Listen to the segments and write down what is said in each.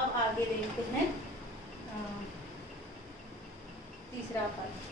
अब आगे देखते हैं तीसरा पद।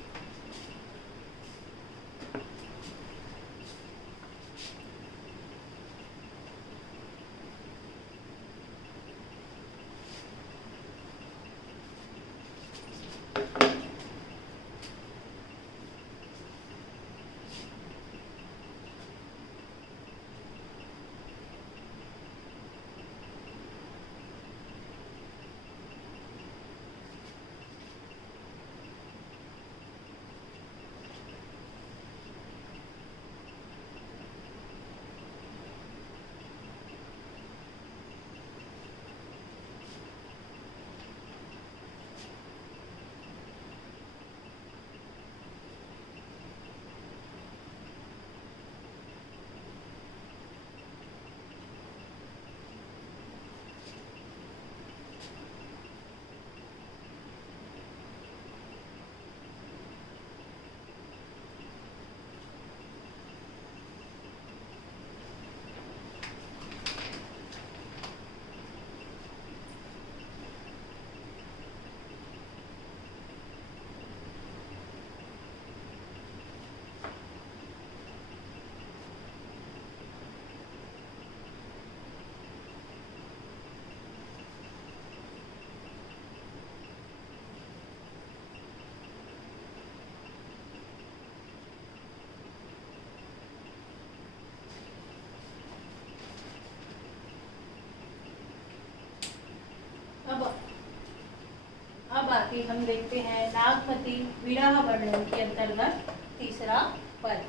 अब आगे हम देखते हैं नागमती विरह वर्णन के अंतर्गत तीसरा पद।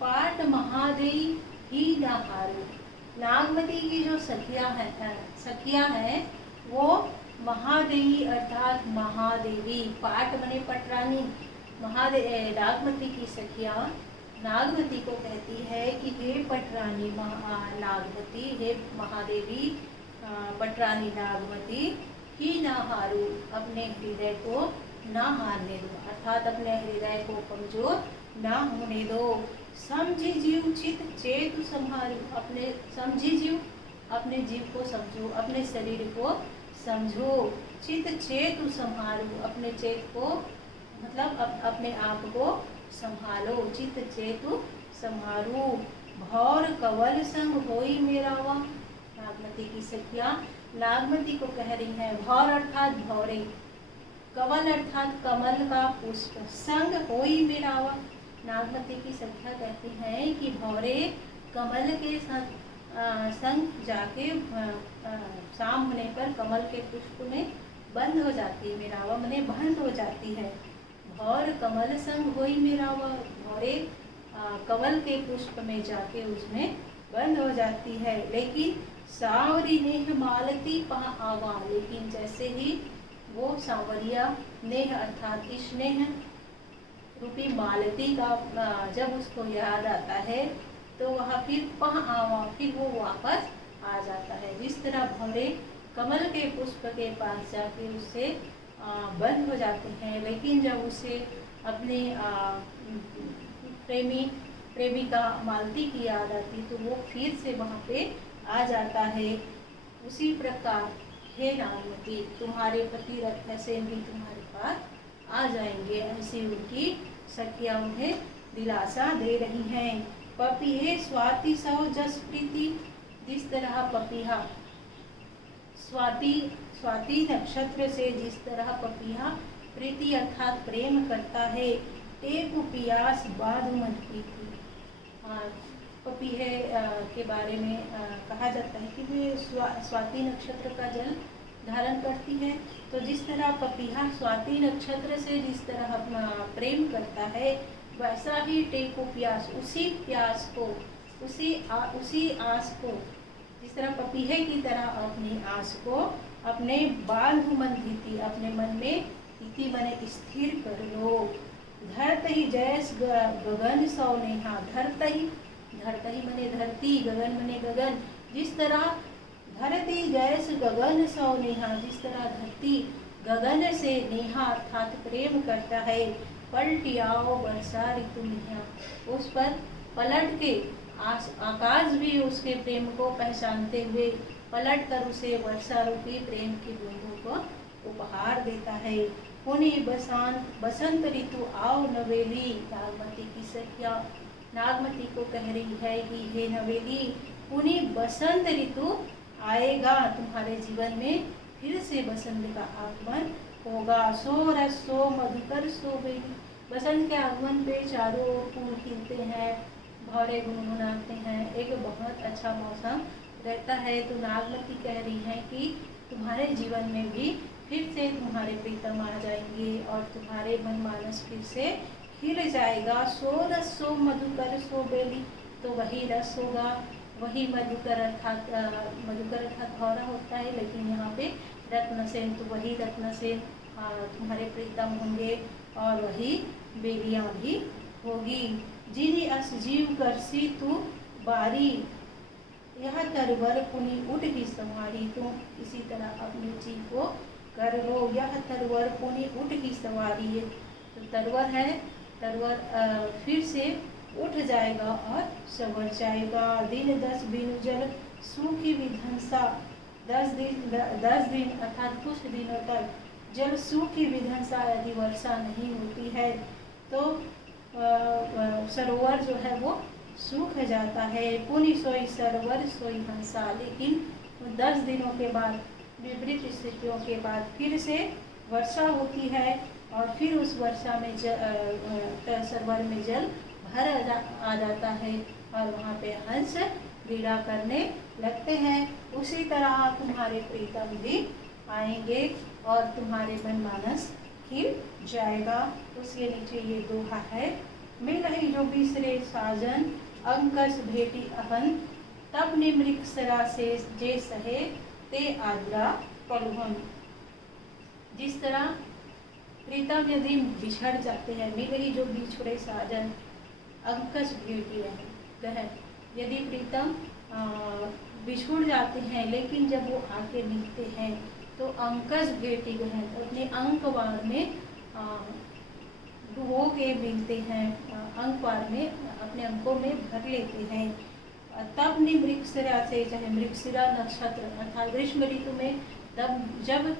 पाट महादेवी ही न हारू। नागमती की जो सखियां हैं वो महादेवी अर्थात महादेवी, पाट बने पटरानी, नागमती की सखियां नागमती को कहती है कि हे पटरानी नागमती, हे महादेवी पटरानी नागमती, ही ना हारू, अपने हृदय को ना हारने दो, अर्थात अपने हृदय को कमजोर ना होने दो। समझी जीव चित चेत संहारू, अपने समझी जीव, अपने जीव को समझो, अपने शरीर को समझो। चित चेत संहारू, अपने चेत को मतलब अपने आप को संभालो, चित चेतु संहारू। भौर कवल संग होई मेरावा, नागमती की सखियां नागमती को कह रही हैं, भौर अर्थात भौरे, कवल अर्थात कमल का पुष्प, संग होई मेरावा, नागमती की सखियां कहती हैं कि भौरे कमल के संग जाके शाम होने पर कमल के पुष्प में बंद हो जाती है, मेरावा मने बंद हो जाती है। भौर कमल संग होई मेरावा, भौरे कमल के पुष्प में जाके उसमें बंद हो जाती है। लेकिन सावरी नेह मालती पहा आवा, लेकिन जैसे ही वो सांवरिया नेह अर्थात स्नेह रूपी मालती का जब उसको याद आता है तो वह फिर पहा आवा, फिर वो वापस आ जाता है। जिस तरह भौरे कमल के पुष्प के पास जाके उससे बंद हो जाते हैं, लेकिन जब उसे अपने प्रेमिका मालती की याद आती तो वो फिर से वहाँ पे आ जाता है। उसी प्रकार हे नागमती, तुम्हारे पति रत्नसेन भी तुम्हारे पास आ जाएंगे, ऐसी उनकी सखियां उन्हें दिलासा दे रही हैं। पपीहे स्वाति सौ जस प्रीति, जिस तरह पपीहा स्वाति नक्षत्र से जिस तरह पपीहा प्रीति अर्थात प्रेम करता है, टेक पियास बाधु मत प्रीति। पपीहे के बारे में कहा जाता है कि वे स्वाति नक्षत्र का जल धारण करती है। तो जिस तरह पपीहा स्वाति नक्षत्र से जिस तरह प्रेम करता है, वैसा ही टेको प्यास, उसी प्यास को, उसी आस को, जिस तरह पपीहे की तरह अपनी आस को अपने बांधु मन धीति, अपने मन में धीति मने स्थिर कर लो। धरत ही जैस गगन सौ नेहा, धरत ही मने धरती, गगन मने गगन, जिस तरह धरती जैस गगन सौ नेहा, जिस तरह धरती गगन से नेहा अर्थात प्रेम करता है। पलटी आओ वर्षा ऋतु नेहा, उस पर पलट के आकाश भी उसके प्रेम को पहचानते हुए पलट कर उसे वर्षा रूपी प्रेम की बूंदों को उपहार देता है। पुनि बसंत ऋतु आओ नवेली, नागमती की सखिया नागमती को कह रही है कि हे नवेली, पुनि बसंत ऋतु आएगा, तुम्हारे जीवन में फिर से बसंत का आगमन होगा। सो रस सो मधुकर सो बेली, बसंत के आगमन पे चारों ओर फूल खिलते हैं, भौरे गुनगुनाते हैं, एक बहुत अच्छा मौसम रहता है। तो नागमती कह रही है कि तुम्हारे जीवन में भी फिर से तुम्हारे प्रीतम आ जाएंगे और तुम्हारे मन मानस फिर से खिल जाएगा। सो रस सो मधुकर सो बेली, तो वही रस होगा, वही मधुकर अर्थात भौरा होता है, लेकिन यहाँ पे रत्नसेन, तो वही रत्नसेन तुम्हारे प्रीतम होंगे और वही बेलियाँ भी होगी। जिनी अस जीव करसी तू बारी, यह तरवर पुनि उठ ही सवारी, तुम इसी तरह अपने जीव को कर लो। यह तरवर पुनि उठ ही सवारी, तो तरवर है, तरवर फिर से उठ जाएगा और संवर जाएगा। दिन 10 बिनु जल सूखी विधंसा, 10 दिन अर्थात कुछ दिनों तक जल सूखी विधंसा, यदि वर्षा नहीं होती है तो सरोवर जो है वो सूख जाता है। पुनि सोई सरोवर सोई हंसा, लेकिन 10 दिनों के बाद विपरीत स्थितियों के बाद फिर से वर्षा होती है और फिर उस वर्षा में सरोवर में जल भर आ जाता है और वहाँ पे हंस क्रीड़ा करने लगते हैं। उसी तरह तुम्हारे प्रीतम भी आएंगे और तुम्हारे मन मानस खिल जाएगा। उसके नीचे ये दोहा है, मिल ही जो बिसरे साजन, अंकस भेटी अहन, तब निमृक सरा से जे सहे, ते आद्रा पलुहन। जिस तरह प्रीतम यदि बिछड़ जाते हैं, मिल ही जो बिछड़े साजन, अंकस भेटी अहन, यदि प्रीतम बिछुड़ जाते हैं लेकिन जब वो आके मिलते हैं तो अंकस भेटी गहन, अपने अंकवार में डुबो के मिलते हैं, अंकवार में अपने अंकों में भर लेते हैं। तब नि मृगशिरा से, चाहे मृगशिरा नक्षत्र अर्थात ग्रीष्म ऋतु में जब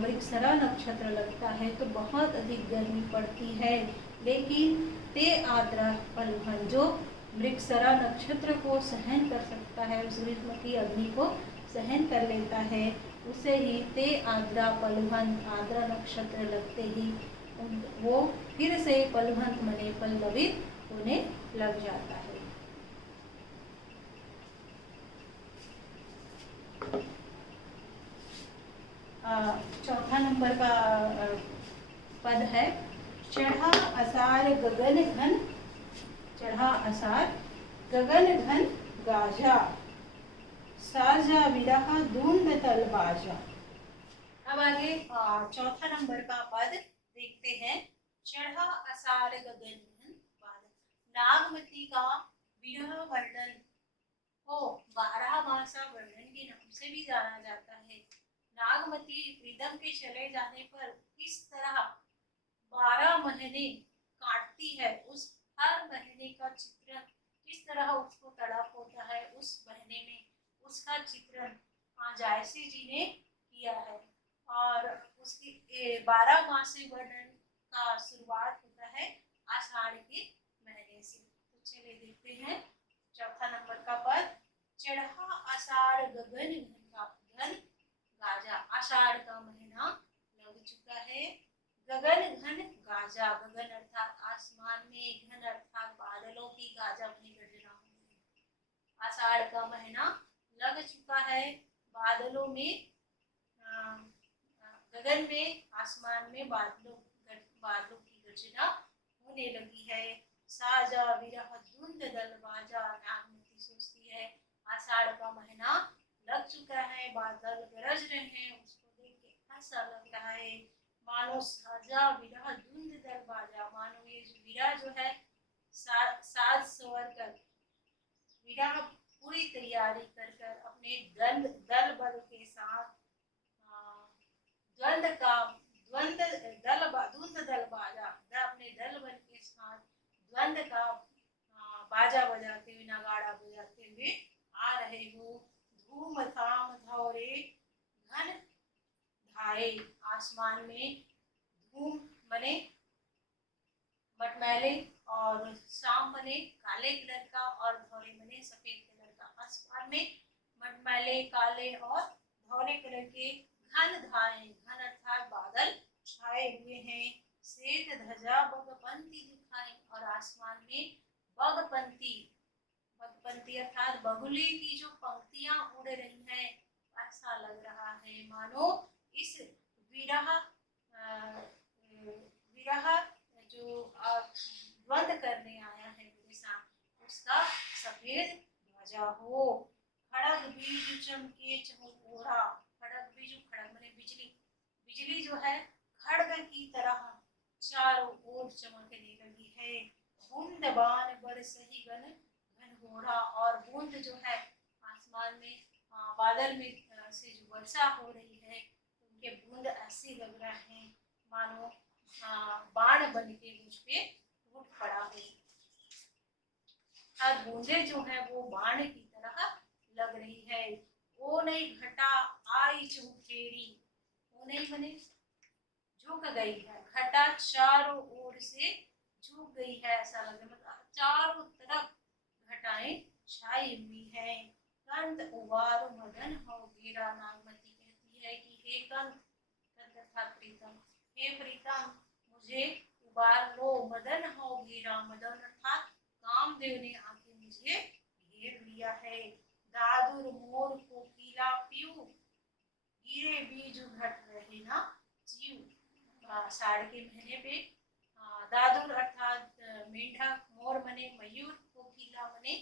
मृगशिरा नक्षत्र लगता है तो बहुत अधिक गर्मी पड़ती है, लेकिन ते आद्रा पलुहन, जो मृगशिरा नक्षत्र को सहन कर सकता है, उस ग्रीष्म की अग्नि को सहन कर लेता है, उसे ही ते आद्रा पलुहन, आद्रा नक्षत्र लगते ही वो फिर से पलुहन मने पल्लवित होने लग जाता है। चौथा नंबर का पद है, चढ़ा असार गगन घन, चढ़ा असार गगन घन गाजा, साजा विरह धुंध तल बाजा। अब आगे चौथा नंबर का पद देखते हैं, चढ़ा असार गगन घन गाजा। नागमती का विरह वर्णन को 12 मासा वर्णन के नाम से भी जाना जाता है। नागमती प्रीतम के चले जाने पर किस तरह 12 महीने काटती है, उस हर महीने का चित्रण किस तरह उसको तड़प होता है, उस महीने में उसका चित्रण जायसी जी ने किया है। और उसकी 12 मासी वर्णन का शुरुआत होता है आषाढ़ के महीने से। तो चलिए देखते हैं चौथा नंबर का पद, चढ़ा आषाढ़ गगन घन गाजा। आषाढ़ का महीना लग चुका है, गगन घन गाजा, गगन अर्थात आसमान में, घन अर्थात बादलों की गाजा अपनी गर्जना होगी। आषाढ़ का महीना लग चुका है, बादलों में, गगन में, आसमान में बादलों की गर्जना होने लगी है। साजा विरह धुंध दल बाजा। नागमती सोचती है आषाढ़ का महीना लग चुका है, बादल गरज रहे हैं, उसको देख के ऐसा लग रहा है मानो साजा विरह धुंध दल बाजा, मानो ये जो विरह जो है साज सवर कर, विरह पूरी तैयारी कर कर अपने दल बल के साथ धुंध दल बाजा, अपने दल बल के साथ द्वंद का बाजा बजाते हुए, नगाड़ा बजाते हुए आ रहे हो। धूम धाम आसमान में धूम बने मटमैले और शाम बने काले कलर का और भौरे बने सफेद कलर का। आसमान में मटमैले काले और भौरे कलर के घन धाए, घन अर्थात बादल छाए हुए हैं। श्वेत ध्वजा बगपंती दिखाई और आसमान में बगपंती, बगपंती अर्थात बगुले की जो पंक्तियां उड़ रही हैं, ऐसा लग रहा है मानो इस विरह विरह जो द्वंद करने आया है मेरे साथ, उसका सफेद ध्वजा हो। खड़ग बीज चमके चहुओरा, खड़ग बीज, खड़ग माने बिजली, बिजली जो है खड़ग की तरह चारों ओर चमकने लगी है। बूंद बाण बरसही गन घनघोरा, और बूंद जो है आसमान में बादल में से जो वर्षा हो रही है, उनके बूंद ऐसे लग रहे हैं मानो बाण बन के मुझ पे टूट पड़ा है। हर बूंदे जो है वो बाण की तरह लग रही है। ओ नहीं घटा आई चुफेरी, ओ नहीं बने झुक गई है, घटा चारों ओर से झुक गई है, ऐसा लग रहा है मतलब चारों तरफ घटाएं छाई हुई है। कंत उबार मदन हो घेरा, नागमती कहती है कि हे कंत, कंत अर्थात प्रीतम, हे प्रीतम मुझे उबार लो। मदन हो घेरा, मदन अर्थात कामदेव ने आके मुझे घेर लिया है। दादुर मोर कोकिला पीऊ, गिरे बीज घट रहे ना जीव। साढ़ के महीने पे दादुर अर्थात मेंढक, मोर मने मयूर, कोकिला मने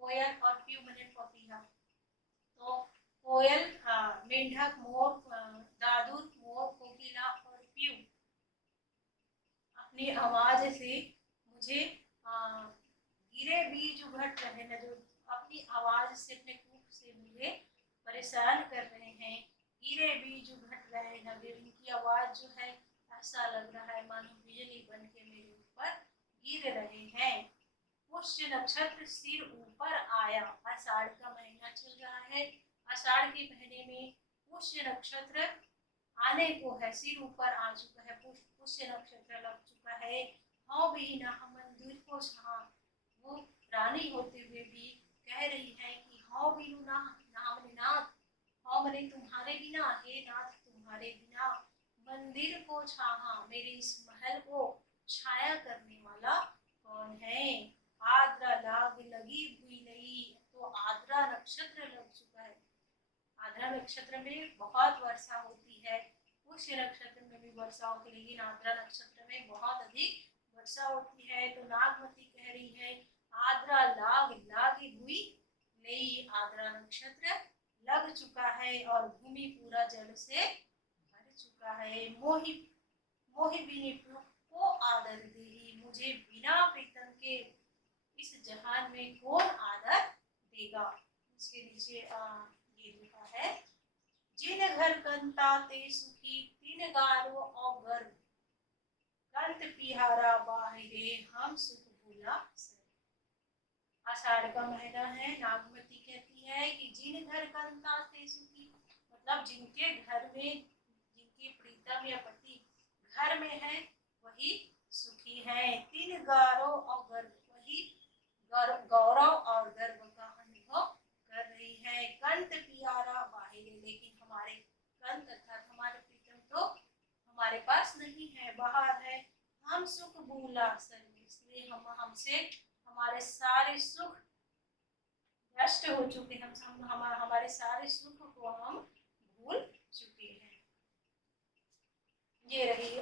कोयल और पीऊ मने पपीहा। तो कोयल, मेंढक, मोर, दादुर, मोर, कोकिला और पीऊ अपनी आवाज से मुझे गिरे बीज घट रहे न, जो अपनी आवाज से अपने कूक से मुझे परेशान कर रहे हैं। गिरे बीज घट रहे न, इनकी आवाज जो है ऐसा लग रहा है मानो बिजली बन के मेरे ऊपर गिर रहे हैं। पुष्य नक्षत्र सिर ऊपर आया, आषाढ़ का महीना चल रहा है, आषाढ़ के महीने में पुष्य नक्षत्र आने को है, सिर ऊपर आ चुका है, पुष्य नक्षत्र लग चुका है। हाँ भी ना मंदिर को छा, वो रानी होते हुए भी कह रही है कि हाँ भी ना नाम नाथ, हाँ मने तुम्हारे बिना, हे नाथ तुम्हारे बिना। मंदिर को छाहा, मेरे इस महल को छाया करने वाला कौन है। आद्रा लाग लगी हुई नहीं, तो आद्रा नक्षत्र लग चुका है। आद्रा नक्षत्र में बहुत वर्षा होती है, पुष्य नक्षत्र में भी वर्षा होती है, लेकिन आद्रा नक्षत्र में बहुत अधिक वर्षा होती है। तो नागमती कह रही है आद्रा लाग लागी हुई नहीं, आद्रा नक्षत्र लग चुका है और भूमि पूरा जल से भर चुका है। मोहि मोहि बिनी को आदर दे, मुझे बिना प्रीतम के इस जहान में कौन आदर देगा। उसके नीचे ये लिखा है जिन घर कंता ते सुखी, तीन गारो और गर्भ, कंत पिहारा बाहिरे हम सुख भूला सर। आषाढ़ का महीना है, नागमती कहती है कि जिन घर कंता ते सुखी, मतलब जिनके घर में जिनके प्रीतम या पति घर में है वही सुखी है। तीन गौरव और गर्व, वही गौरव और गर्व का अनुभव कर रही है। कंत पियारा बाहिरे, लेकिन हमारे कंत अर्थात हमारे प्रीतम तो हमारे पास नहीं है, बाहर है। हम सुख भूला सर, इसलिए हमसे हमारे सारे सुख नष्ट हो चुके हैं, हमारे सारे सुख को हम भूल चुके हैं। ये रही